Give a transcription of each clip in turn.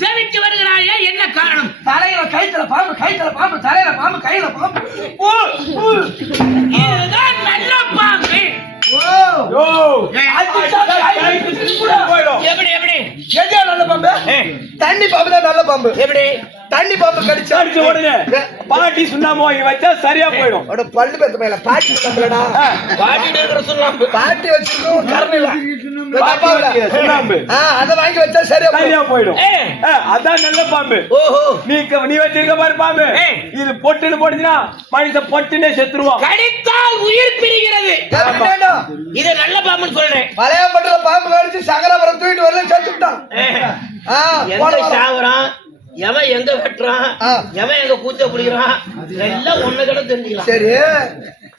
சேமித்து வருகிறாயே என்ன காரணம்? தலையில கைத்துல பாம்பு, கைத்துல பாம்பு, தலையில பாம்பு, கையில பாம்பு. இதுதான் நல்ல பாம்பு. எப்படி எப்படி நல்ல பாம்பு? தண்ணி பாம்பு தான் நல்ல பாம்பு. எப்படி தண்ணி பாம்பு கடிச்சா உடனே பாட்டி சுண்ணாம்பு வாங்கி வச்சா சரியா போயிடும். பல்லு பெத்த மேல பாட்டி சுண்ணாம்புடா. பாட்டி இருக்கிற சுண்ணாம்பு பாட்டி வச்சிருக்கோம் கரணில சுண்ணாம்பு அத வாங்கி வச்சா சரியா போயிடும். அதான் நல்ல பாம்பு. ஓஹோ நீ வச்சிருக்க பாரு பாம்பு, இது பொட்டுன்னு போடுச்சுன்னா மனுஷன் பொட்டுனே செத்துருவான். கடித்தால் உயிர் பிரிகிறது. இது நல்ல பாம்புன்னு சொல்றேன். மலையாள பாம்பு கடிச்சு சகலபுரம் தூக்கிட்டு வரல செத்துட்டான். எங்க சாவறான், எவன் எங்க வெட்டுறான், எவன் எங்க கூச்ச புடிக்கிறான் எல்லாம் ஒண்ணு கிட்ட தெரிஞ்சுக்கலாம். சரி,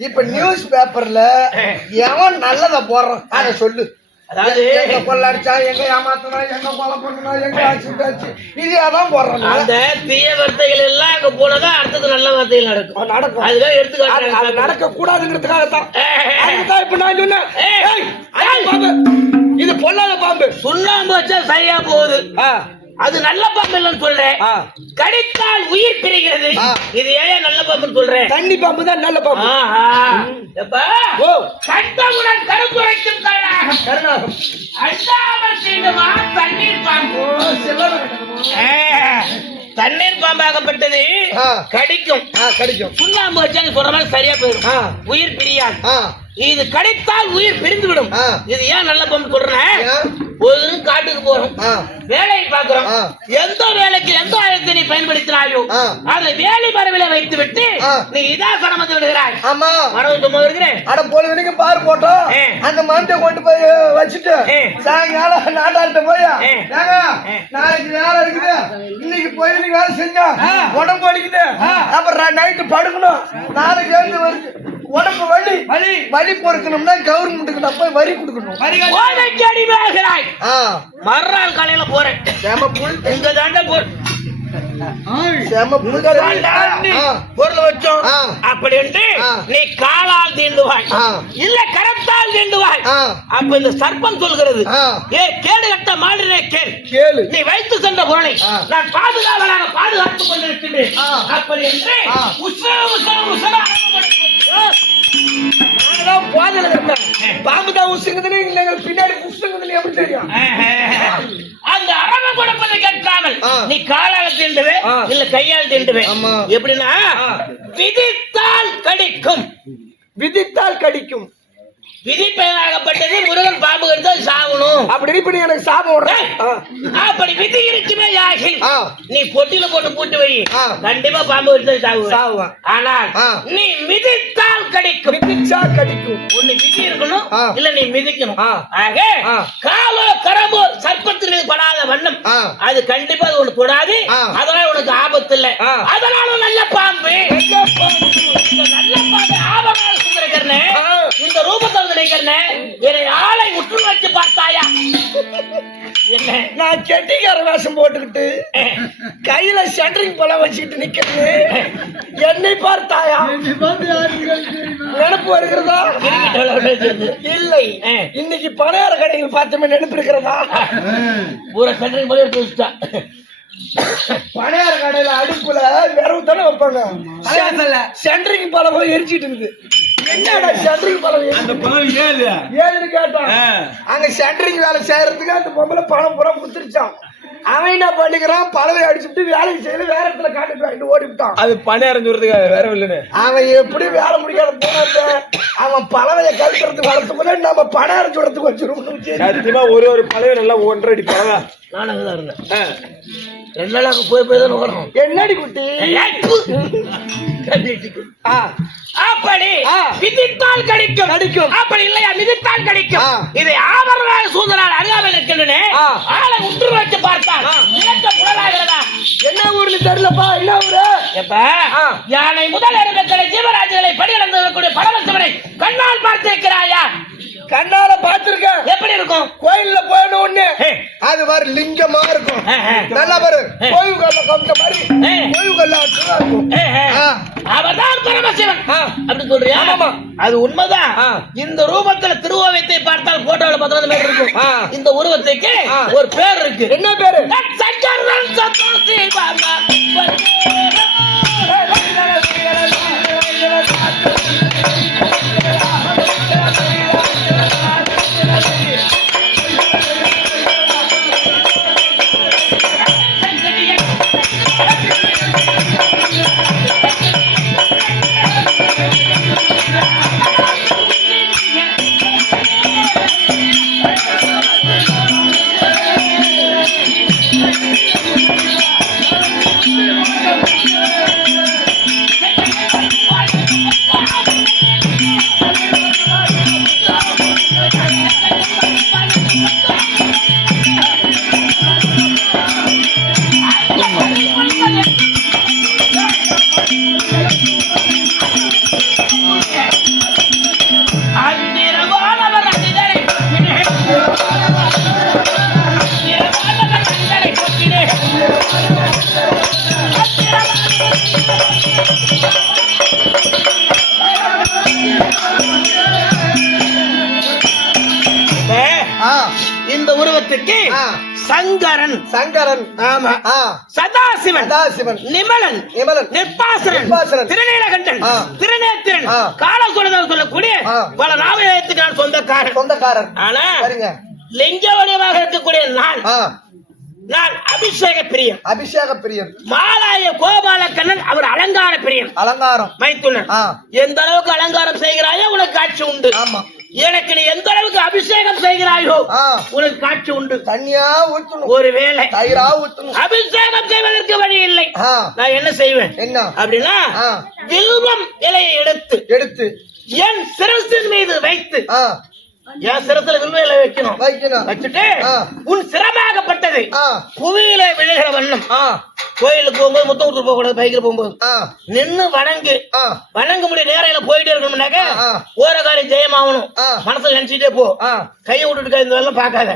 இப்ப நியூஸ் பேப்பர்ல எவன் நல்லத போடுறான் அத சொல்லு. அதாவது எங்க கொள்ளடிச்சா, எங்க ஏமாத்தனா, எங்க கொலை பண்ணா, எங்க ஆச்சு இது அதான் போடுறான். அந்த தீய வார்த்தைகள் எல்லாம் அங்க போனதா அடுத்தது நல்ல வார்த்தைகள் நடக்கும். நடக்கும். அதுதான் எடுத்துக்காட்டு. அது நடக்க கூடாதுங்கிறதுக்காகத்தான். இப்ப நான் சொன்னேன் இது பொல்லாத பாம்பு. சுண்ணாம்பு வச்சா சரியா போகுது. அது நல்ல பாம்பு இல்லைன்னு சொல்றேன். கடித்தால் உயிர் பிரிகிறது. இது ஏன் நல்ல பாம்புன்னு சொல்றேன்? தண்ணி பாம்பு தான் நல்ல பாம்பு. கண்டவுடன் கருத்துரைக்கும் கருணாகம் அண்டாமல் தீண்டுமா தண்ணீர் பாம்பு. தண்ணீர் பாம்பாகப்பட்டது கடிக்கும். சுண்ணாம்பு வச்சா சொல்ற மாதிரி சரியா போயிடும், உயிர் பிரியாது. இது கடித்தால் உயிர் பிரிந்து விடும். இது ஏன் நல்ல பாம்பு சொல்றேன்? ஒரு காட்டுக்கு போறோம், வேலையை பாக்குறோம். எந்த வேலைக்கு எந்த ஆயுதத்தை நீ பயன்படுத்தினாயோ அதை வேலை மரபில வைத்து விட்டு நீ இதா சனமத்து விடுகிறாய். ஆமா, மரபு சும்மா இருக்கிறேன். அட பொழுதுக்கு பாரு போட்டோம், அந்த மரத்தை கொண்டு போய் வச்சுட்டு சாயங்காலம் நாட்டாட்ட போய் நாளைக்கு வேலை இருக்குது, இன்னைக்கு போய் நீ வேலை செஞ்சா உடம்பு வலிக்குது, அப்புறம் நைட்டு படுக்கணும், நாளைக்கு எழுந்து வருது உடம்பு வலி பொறுக்கணும்னா கவர்மெண்ட்டுக்கு நான் போய் வரி கொடுக்கணும். அடிமையாகிறாய். மறுநாள் காலையில போறேன், இங்க தாண்ட பொருள் வச்சோம் அப்படின்ட்டு நீ காலால் தீண்டுவாய், இல்ல கரத்தால் தீண்டுவாய். அப்ப இந்த சர்ப்பம் சொல்கிறது, ஏ கேடு கட்ட மாடுனே கேளு, நீ வைத்து சென்ற பொருளை நான் பாதுகாவலாக பாதுகாத்துக் கொண்டிருக்கிறேன். அப்படி என்று பாம்பு தான் உசுங்குதுன்னு பின்னாடி உசுங்குதுன்னு எப்படி தெரியும்? அந்த அரவ கொடுப்பதை கேட்காமல் நீ காலால் தீண்டுவே இல்ல கையால் தீண்டுவே. எப்படின்னா விதித்தால் கடிக்கும். விதிப்பயனாகப்பட்டது முருகன் பாம்பு கடித்தா சாகணும் அப்படி இப்படி எனக்கு சாபம் விடுறேன். அப்படி விதி இருக்குமே யாகி நீ பொட்டில போட்டு பூட்டு வை, கண்டிப்பா பாம்பு கடித்தா சாகுவேன். ஆனால் நீ மிதித்தால் கடிக்கும். ஒண்ணு விதி இருக்கணும், இல்ல நீ மிதிக்கணும். ஆக காலோ கரமோ சர்ப்பத்தின் மீது படாத வண்ணம் அது கண்டிப்பா அது ஒண்ணு தொடாது, அதனால உனக்கு ஆபத்து இல்லை. அதனால நல்ல பாம்பு நல்ல பாம்பு ஆபரண சுந்தரக்கர்ணே, இந்த ரூபத்தை என்னை ஆளை உற்று வச்சு பார்த்தாயா? என்ன நான் கெட்டிக்கார வேஷம் போட்டுக்கிட்டு கையில சென்ட்ரிங் பழம் வச்சுக்கிட்டு நிக்கிறது என்னை பார்த்தாயா? நினைப்பு வருகிறதா? இல்லை, இன்னைக்கு பணையார கடையில் பார்த்தமே நினைப்பு இருக்கிறதா? ஒரு சென்ட்ரிங் பழம் எடுத்து வச்சுட்டா. பணையார கடையில அடுப்புல விரவு தானே வைப்பாங்க, சென்ட்ரிங் பழம் போய் எரிச்சிட்டு இருக்குது. என்னடா சென்ட்ரிங் பழம் ஏதுன்னு கேட்டான். அங்க சென்ட்ரிங் வேலை செய்யறதுக்கு அந்த பொம்பளை பழம் பூரா குடுத்துருச்சான். அவன் என்ன பண்ணிக்கிறான், பழவை அடிச்சுட்டு வேலைக்கு செய்யல வேற இடத்துல காட்டுக்கு வாங்கிட்டு ஓடிவிட்டான். அது பணியாரம் சொல்றதுக்கு வேற இல்லைன்னு அவன் எப்படி வேலை முடியாத போன அவன் பழவையை கழுத்துறதுக்கு வரத்துக்குள்ள நம்ம பணியாரம் சுடுறதுக்கு வச்சிருக்கோம். ஒரு பழவை நல்லா 1.5 அடி பழவா நான் அங்கதான் இருந்தேன். 2 நாள் அங்க போய் தானே வரும். என்னடி குட்டி அப்படி விதித்தால் கடிக்கும். அப்படி இல்லையா மிதித்தால் கடிக்கும். இதை ஆபரண சூதனால் அறியாமல் இருக்கின்றன. ஆளை உற்று வச்சு பார்த்தால் புலனாகிறதா? என்ன ஊர்ல தெரியலப்பா, யானை முதல் எருமைகளை ஜீவராஜிகளை படியிழந்தவர்களுடைய பரமசிவனை கண்ணால் பார்த்திருக்கிறாயா? கண்ணால பாத்துருக்கேன். எப்படி இருக்கும்? கோயில்ல போயின உடனே அது மாதிரி லிங்கமா இருக்கும். நல்லா பாரு, கோயில்கள்ல கம்ச மாதிரி கோயில்கள்ல இருக்கும். அவர்தான் பரமசிவன் அப்படி சொல்றியா? அது உண்மைதான். இந்த ரூபத்துல திருவோவியத்தை பார்த்தால் போட்டோல 19 மீட்டர் இருக்கும். இந்த உருவத்துக்கு ஒரு பேர் இருக்கு. என்ன பேரு? சக்கரன் சத்தோசி பாபா. இந்த உருவத்துக்கு சங்கரன் சங்கரன், ஆமா, சதாசிவன் சதாசிவன், நிமலன் நிமலன், நிர்பாசரன், திருநீலகண்டன், திருநேத்திரன், காலகுலதம் சொல்லக்கூடிய பல நாமயத்துக்கு நான் சொந்தக்காரன். ஆனா லிங்க வடிவமாக இருக்கக்கூடிய நான் அபிஷேக பிரியன். அபிஷேக பிரியன். மாலாய கோபால கண்ணன் அவர் அலங்கார பிரியன். அலங்காரம் மைத்துனன். எந்த அளவுக்கு அலங்காரம் செய்கிறாயோ உனக்கு காட்சி உண்டு. ஆமா, எனக்கு நீ எந்த அளவுக்கு அபிஷேகம் செய்கிறாயோ உனக்கு காட்சி உண்டு. தண்ணியா ஊற்றணும், ஒருவேளை தயிரா ஊற்றணும். அபிஷேகம் செய்வதற்கு வழி இல்லை. நான் என்ன செய்வேன்? என்ன அப்படின்னா வில்வம் இலையை எடுத்து என் சிரசின் மீது வைத்து, என் சிரத்துல வில்வ இலை வைக்கணும். வச்சுட்டு உன் சிரமாகப்பட்டது புவியில விழுகிற வண்ணம் கோயிலுக்கு போகும்போது முத்தம் கொடுத்து போக கூடாது. பைக்கில் போகும்போது நின்னு வணங்க முடிய நேரம் போயிட்டே இருக்கணும்னாக்க ஓரகாரி ஜெயமாகணும். மனசுல நினைச்சிட்டே போ, கையை விட்டுட்டு இந்த வெள்ளம் பார்க்காத.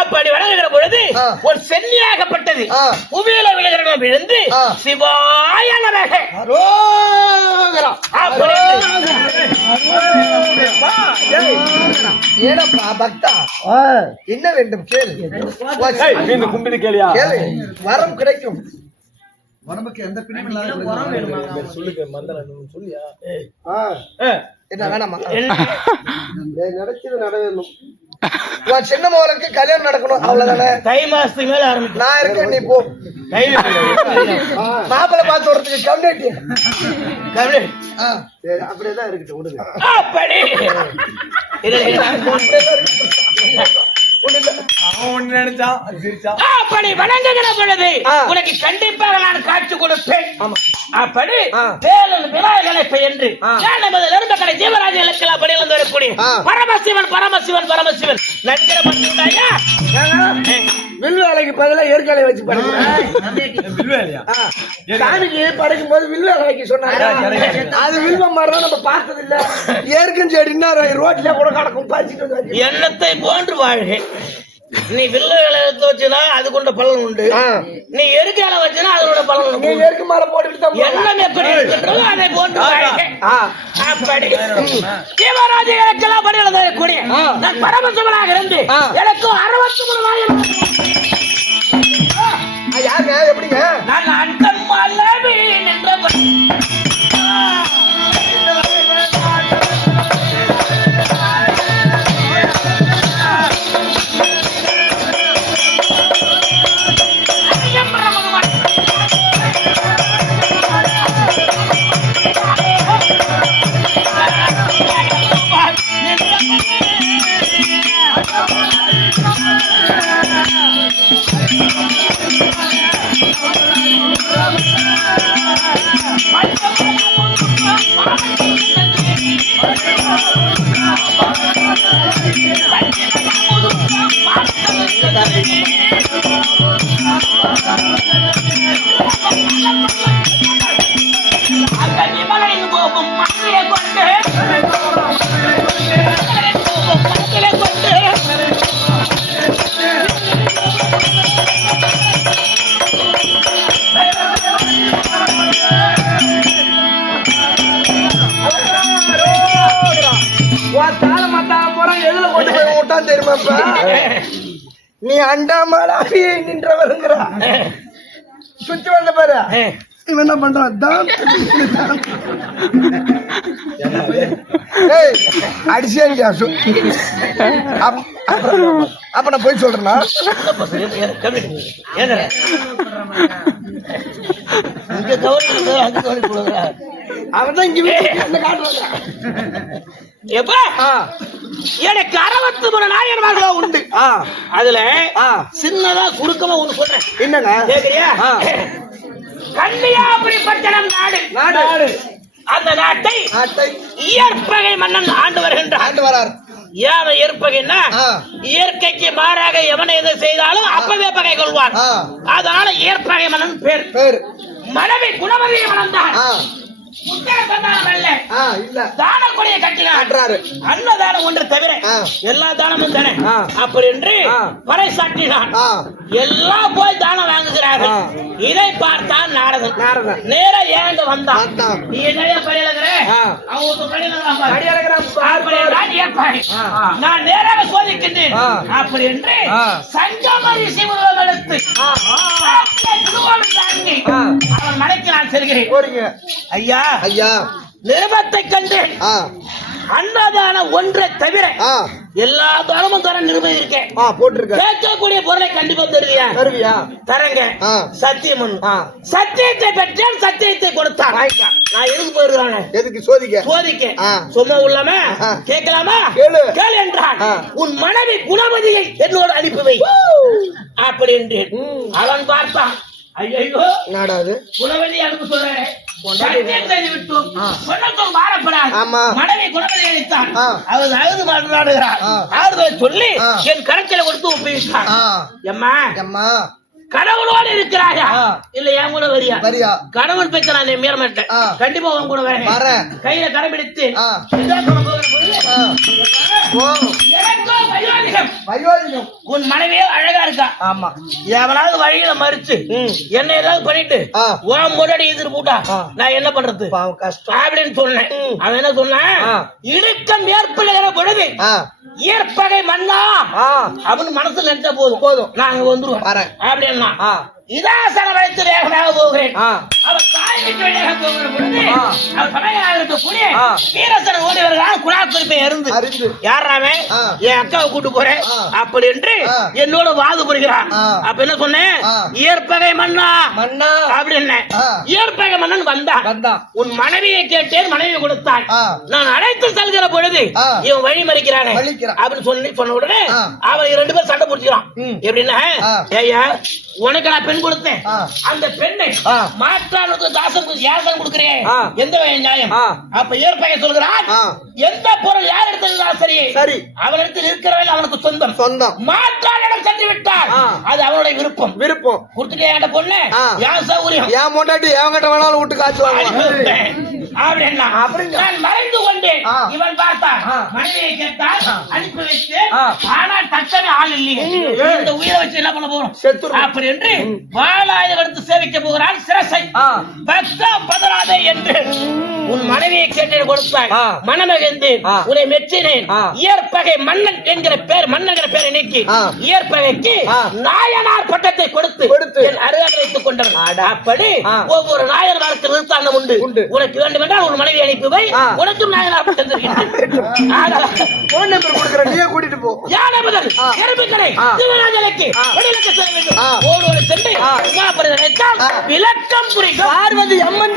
அப்படி வணங்குகிற பொழுது ஒரு சென்னியாகப்பட்டது புவியில விழுகிற விழுந்து சிவாய நமக ஏனப்பா பக்தா, என்ன வேண்டும் கேளு. கும்பிட்டு கேளியா? வரம் கிடைக்கும். உடம்புக்கு எந்த பின்னமும் இல்லாத சொல்லுங்க மந்திரம் சொல்லியா? என்ன வேணாமா? நடச்சது நடக்கணும். சின்ன மோளுக்கு கல்யாணம் நடக்கணும், அவ்வளவுதானே? தை மாசத்துக்கு மேல ஆரம்பிக்கும். நான் இருக்கேன், நீ போ. மாப்பிள்ளை பார்த்து வரதுக்கு கம்யூனிட்டி அப்படியேதான் இருக்கட்டும். அப்படி வணங்குகிற பொழுது உனக்கு கண்டிப்பாக நான் காட்சி கொடுப்பேன். அப்படி வேலன் விநாயகனை பெயர்ந்து நமது நெருமக்கடை ஜீவராஜர்களுக்கெல்லாம் படியில் வரக்கூடிய பரமசிவன் பரமசிவன் பரமசிவன் நன்கிற பண்ணிட்டாயா? வில்வேலைக்கு பதிலா ஏற்காலை வச்சு சாமிக்கு படைக்கும் போது வில்வேலை வைக்க சொன்னாங்க. அது வில்வம் மாதிரிதான் நம்ம பார்த்தது இல்ல. ஏற்கும் செடின்னா ரோட்ல கூட கிடக்கும், பறிச்சுட்டு எண்ணத்தை போன்று வாழ்க. நீ வில்ல எடுத்து வச்சுனா அது கொண்ட பலன் உண்டு. நீ எருக்கால வச்சுனா அதோட பலன் உண்டு. நீ எருக்கு மேல போட்டுக்கிட்டு எண்ணம் எப்படி இருக்கின்றதோ அதை போன்று அப்படி ஜீவராஜர்களுக்கெல்லாம் படி எழுதக்கூடிய நான் பரமசிவனாக இருந்து எனக்கு 63 நாள் யாருங்க? எப்படிங்க? நான் அன்கண் மல்லவி நின்ற சொல்றப்ப நீ அண்டாமலாவே நின்றவருங்கிற சுத்தி வந்த பாரு இவன் என்ன பண்றான் தான் அடிச்சேங்க அப்ப நான் போய் சொல்றேன்னா அவன்தான் இங்க எனக்கு 63 நாயன்மார்களோ உண்டு. அதுல சின்னதா சுருக்கமா ஒண்ணு சொல்றேன். என்னங்க கேக்குறியா? கன்னியாகுமரி பட்டணம் நாடு. அந்த நாட்டை இயற்பகை மன்னன் ஆண்டு வருகின்றார். ஏன் இயற்பகைன்னா இயற்கைக்கு மாறாக எவனை எதை செய்தாலும் அப்பவே பகை கொள்வான். அதனால இயற்பகை மன்னன் பேர். மனைவி குணவதியை மணந்தான். தானக்குடியை கட்டினார். அன்னதானம் ஒன்று தவிர எல்லா தானமும் தானே அப்படி என்று பறைசாற்றினான். எல்லாம் போய் தானம் வாங்குகிறார்கள். இதை பார்த்தான் நாரதன். நேரா ஏங்க வந்தான். நீ என்னைய படியலகிற நான் நேராக சோதிக்கின்றேன் அப்படி என்று சங்கமரி சிவகம் எடுத்து அவன் மலைக்கு நான் செல்கிறேன். ஐயா நிருபத்தை கண்டு அன்னதானம் ஒன்றை தவிர எல்லா தானமும் தர நிருபம் இருக்கேன் போட்டிருக்கேன். கேட்கக்கூடிய பொருளை கண்டிப்பா தருவியா? தரங்க. சத்தியம் சத்தியத்தை பெற்றேன். சத்தியத்தை கொடுத்தான். நான் எதுக்கு போயிருக்கானே? எதுக்கு? சோதிக்க. சும்மா உள்ளாம கேட்கலாமா? கேளு என்றான். உன் மனைவி குணவதியை என்னோடு அனுப்பி வை அப்படி என்று அவன் பார்த்தான். ஐயோ நாடாது குணவதி அனுப்ப சொல்றேன். மனைவி குணவதி அளித்தான். அவர் அழுது மாடுகிறார். ஆறுதலை சொல்லி என் கரத்தில கொடுத்து ஒப்புவித்தார். எம்மா கடவுளோடு இருக்கிறாயா? இல்ல என் கூட வரியா? கடவுள் பேச்ச நான் மீற மாட்டேன். கண்டிப்பா உன் கூட வரேன். கையில கரம் பிடித்து உன் மனைவியே அழகா இருக்கா. ஆமா. எவனாவது வழியில மறிச்சு என்ன ஏதாவது பண்ணிட்டு உன் முன்னாடி எதிர் போட்டா நான் என்ன பண்றது? கஷ்டம் அப்படின்னு சொன்னேன். அவன் என்ன சொன்னான்? இடுக்கம் ஏற்படுகிற பொழுது இயற்பகை மன்னா அப்படின்னு மனசுல நினைச்சா போதும் நாங்க வந்துருவோம் அப்படின்னா இதாசன வைத்து வேகமாக போகிறேன். அவன் தாய் விட்டு வேக போகிற பொழுது அவன் சமயம் இருக்கக்கூடிய வீரசன் ஓடி வருகிறான். குழா குறிப்பை அருந்து யாராவே என் அக்காவை கூட்டு போறேன் அப்படி என்று என்னோட வாது புரிகிறான். அப்ப என்ன சொன்னேன்? இயற்பகை மன்னா அப்படின்னு இயற்பகை மன்னன் வந்தான். உன் மனைவியை கேட்டேன். மனைவி கொடுத்தான். நான் அழைத்து செல்கிற பொழுது இவன் வழி மறிக்கிறானே அப்படின்னு சொன்ன உடனே அவன் 2 பேரும் சண்டை பிடிச்சிக்கிறான். எப்படின்னா ஏய்யா உனக்கு நான் பெண் கொடுத்தேன். அந்த பெண்ணை மாற்றானுக்கு தாசனுக்கு யாசம் கொடுக்கிறேன். எந்த நியாயம்? அப்ப ஏற்பகை சொல்கிறான். எந்த பொருள் யார் எடுத்ததுதான் சரி அவனிடத்தில் இருக்கிறவன் அவனுக்கு சொந்தம். மாற்றானிடம் சென்று விட்டார். அது அவனுடைய விருப்பம். கொடுத்துட்டே என்கிட்ட பொண்ணு யான் சௌரியம் ஏன் மொண்டாட்டி எவங்கிட்ட வேணாலும் விட்டு காய்ச்சுவாங்க அப்படின்னா நான் மறைந்து கொண்டேன். இவன் பார்த்தான். மனைவியை கேட்டால் அனுப்பி வைத்து ஆனால் தக்கவே ஆள் இல்லையே. இந்த உயிரை வச்சு என்ன பண்ண போறோம் அப்படி என்று வாளாயுதம் எடுத்து சேவிக்க போகிறான். சிரசை பதறாதே என்று உன் மனைவியை கேட்டு கொடுத்தாய். மனமகிழ்ந்து உன்னை மெச்சினேன். இயற்பகை மன்னன் என்கிற பேர் மன்னங்கிற பேரை நீக்கி இயற்பகைக்கு நாயனார் பட்டத்தை கொடுத்து என் அருகாமல் வைத்துக் கொண்டவன். அப்படி ஒவ்வொரு நாயன்மாருக்கு நிறுத்தாண்டம் உண்டு. உனக்கு வேண்டும் என்றால் உன் மனைவி அனுப்பி வை. உனக்கும் நாயனார் பட்டம் நீயே கூட்டிட்டு போ. யானை முதல் எறும்புகளை சிவராஜனுக்கு வெளியிலக்கு செல்ல வேண்டும். ஓடோடு சென்று விளக்கம் புரியும். பார்வதி அம்மன்